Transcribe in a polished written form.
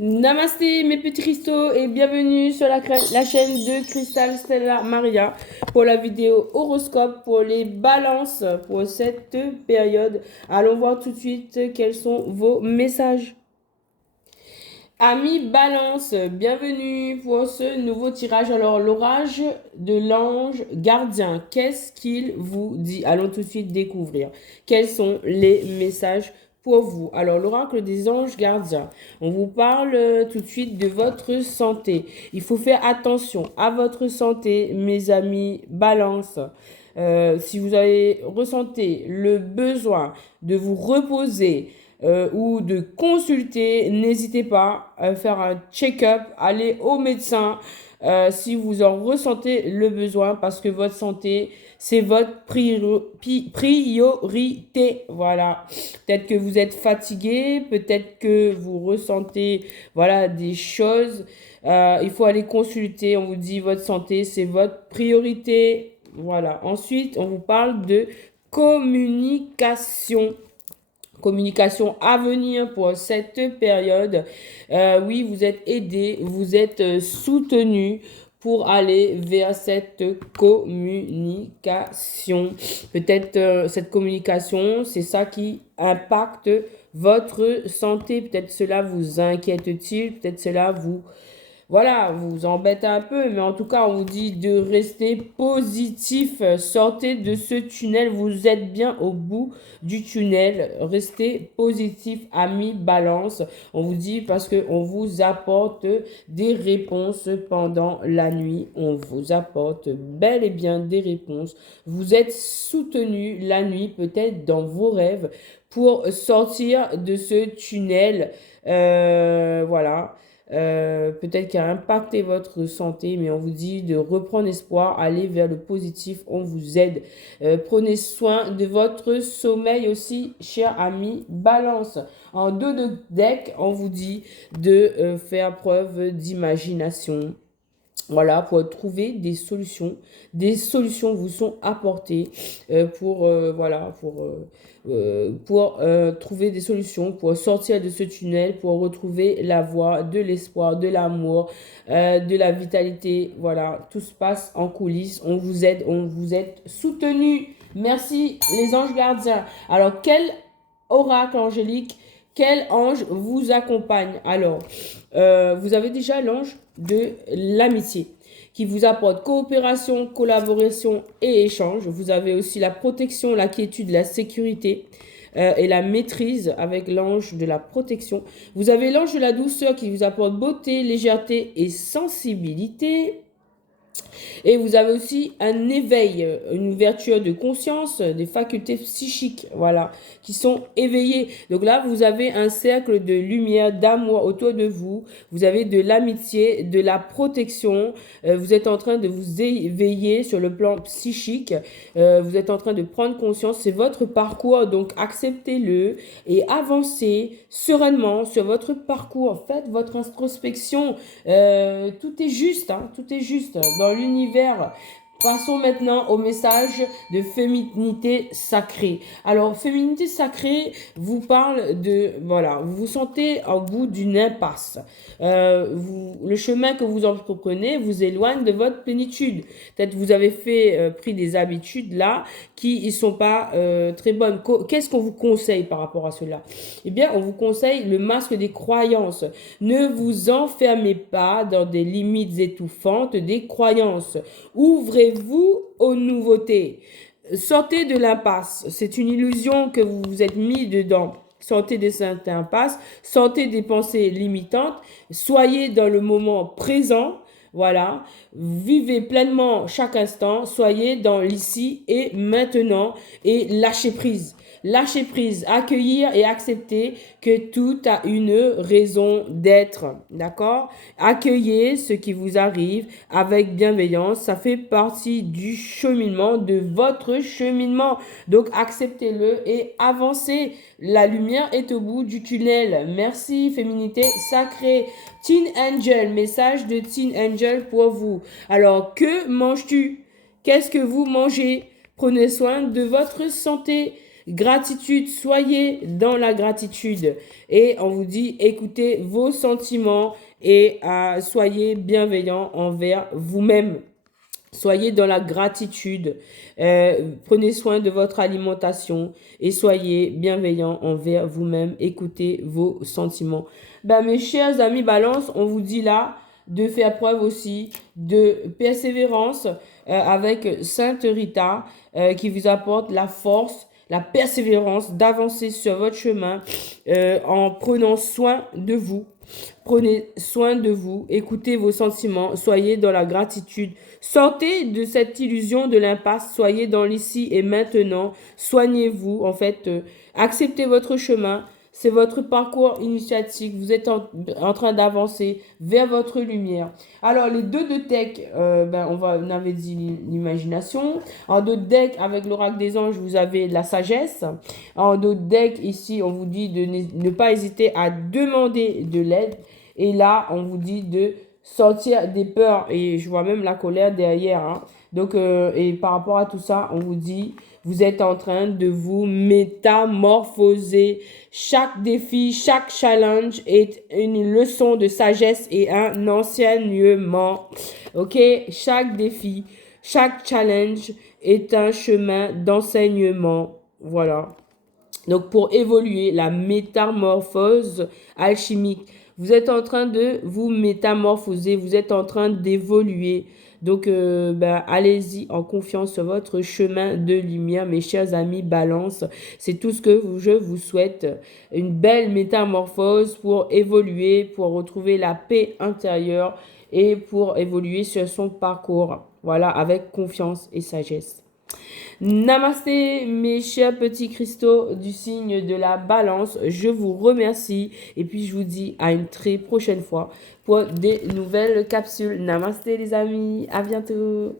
Namasté mes petits cristaux et bienvenue sur la chaîne de Crystal Stella Maria pour la vidéo horoscope pour les balances pour cette période. Allons voir tout de suite quels sont vos messages. Amis Balance, bienvenue pour ce nouveau tirage. Alors, l'orage de l'ange gardien, qu'est-ce qu'il vous dit? Allons tout de suite découvrir. Quels sont les messages pour vous? Alors, l'oracle des anges gardiens, on vous parle tout de suite de votre santé. Il faut faire attention à votre santé, mes amis Balance. Si vous avez ressenti le besoin de vous reposer, ou de consulter, n'hésitez pas à faire un check-up, aller au médecin si vous en ressentez le besoin parce que votre santé, c'est votre priorité. Voilà. Peut-être que vous êtes fatigué, peut-être que vous ressentez voilà, des choses. Il faut aller consulter. On vous dit votre santé, c'est votre priorité. Voilà. Ensuite, on vous parle de communication. Communication à venir pour cette période. Oui, vous êtes aidé, vous êtes soutenu pour aller vers cette communication. Peut-être cette communication, c'est ça qui impacte votre santé. Peut-être cela vous inquiète-t-il, peut-être cela vous voilà, vous embête un peu, mais en tout cas, on vous dit de rester positif. Sortez de ce tunnel, vous êtes bien au bout du tunnel. Restez positif, amis Balance. On vous dit parce qu'on vous apporte des réponses pendant la nuit. On vous apporte bel et bien des réponses. Vous êtes soutenu la nuit, peut-être dans vos rêves, pour sortir de ce tunnel. Voilà. Peut-être qui a impacté votre santé, mais on vous dit de reprendre espoir, aller vers le positif, on vous aide. Prenez soin de votre sommeil aussi, cher ami Balance. En dos de deck, on vous dit de faire preuve d'imagination. Voilà, pour trouver des solutions. Des solutions vous sont apportées voilà, pour trouver des solutions, pour sortir de ce tunnel, pour retrouver la voie de l'espoir, de l'amour, de la vitalité. Voilà, tout se passe en coulisses. On vous aide, on vous aide soutenu. Merci les anges gardiens. Alors, quel oracle angélique, quel ange vous accompagne? Alors, vous avez déjà l'ange de l'amitié qui vous apporte coopération, collaboration et échange. Vous avez aussi la protection, la quiétude, la sécurité et la maîtrise avec l'ange de la protection. Vous avez l'ange de la douceur qui vous apporte beauté, légèreté et sensibilité. Et vous avez aussi un éveil, une ouverture de conscience, des facultés psychiques, voilà, qui sont éveillées. Donc là, vous avez un cercle de lumière, d'amour autour de vous. Vous avez de l'amitié, de la protection. Vous êtes en train de vous éveiller sur le plan psychique. Vous êtes en train de prendre conscience. C'est votre parcours, donc acceptez-le et avancez sereinement sur votre parcours. Faites votre introspection. Tout est juste, hein, tout est juste dans l'univers. Passons maintenant au message de féminité sacrée. Alors, féminité sacrée vous parle de, voilà, vous vous sentez au bout d'une impasse. Le chemin que vous entreprenez vous éloigne de votre plénitude. Peut-être vous avez pris des habitudes là qui ne sont pas très bonnes. Qu'est-ce qu'on vous conseille par rapport à cela? Eh bien, on vous conseille le masque des croyances. Ne vous enfermez pas dans des limites étouffantes des croyances. Ouvrez-vous aux nouveautés. Sortez de l'impasse. C'est une illusion que vous vous êtes mis dedans. Sortez de cette impasse. Sortez des pensées limitantes. Soyez dans le moment présent. Voilà. Vivez pleinement chaque instant. Soyez dans l'ici et maintenant. Et lâchez prise. Lâcher prise, accueillir et accepter que tout a une raison d'être. D'accord? Accueillez ce qui vous arrive avec bienveillance. Ça fait partie du cheminement, de votre cheminement. Donc, acceptez-le et avancez. La lumière est au bout du tunnel. Merci, féminité sacrée. Teen Angel, message de Teen Angel pour vous. Alors, que manges-tu? Qu'est-ce que vous mangez? Prenez soin de votre santé. Gratitude, soyez dans la gratitude. Et on vous dit, écoutez vos sentiments et soyez bienveillant envers vous-même. Soyez dans la gratitude, prenez soin de votre alimentation et soyez bienveillant envers vous-même. Écoutez vos sentiments. Ben, mes chers amis Balance, on vous dit là de faire preuve aussi de persévérance avec Sainte Rita qui vous apporte la force, la persévérance d'avancer sur votre chemin en prenant soin de vous. Prenez soin de vous, écoutez vos sentiments, soyez dans la gratitude. Sortez de cette illusion de l'impasse, soyez dans l'ici et maintenant. Soignez-vous, en fait, acceptez votre chemin. C'est votre parcours initiatique. Vous êtes en train d'avancer vers votre lumière. Alors, les deux de deck, on avait dit l'imagination. En deux deck, avec l'oracle des anges, vous avez la sagesse. En d'autres decks, ici, on vous dit de ne pas hésiter à demander de l'aide. Et là, on vous dit de sortir des peurs. Et je vois même la colère derrière. Hein. Donc, et par rapport à tout ça, on vous dit, vous êtes en train de vous métamorphoser. Chaque défi, chaque challenge est une leçon de sagesse et un enseignement. Ok? Chaque défi, chaque challenge est un chemin d'enseignement. Voilà. Donc, pour évoluer, la métamorphose alchimique. Vous êtes en train de vous métamorphoser, vous êtes en train d'évoluer. Donc, allez-y en confiance sur votre chemin de lumière, mes chers amis Balance. C'est tout ce que je vous souhaite. Une belle métamorphose pour évoluer, pour retrouver la paix intérieure et pour évoluer sur son parcours. Voilà, avec confiance et sagesse. Namasté, mes chers petits cristaux du signe de la Balance. Je vous remercie et puis je vous dis à une très prochaine fois pour des nouvelles capsules. Namasté les amis, à bientôt.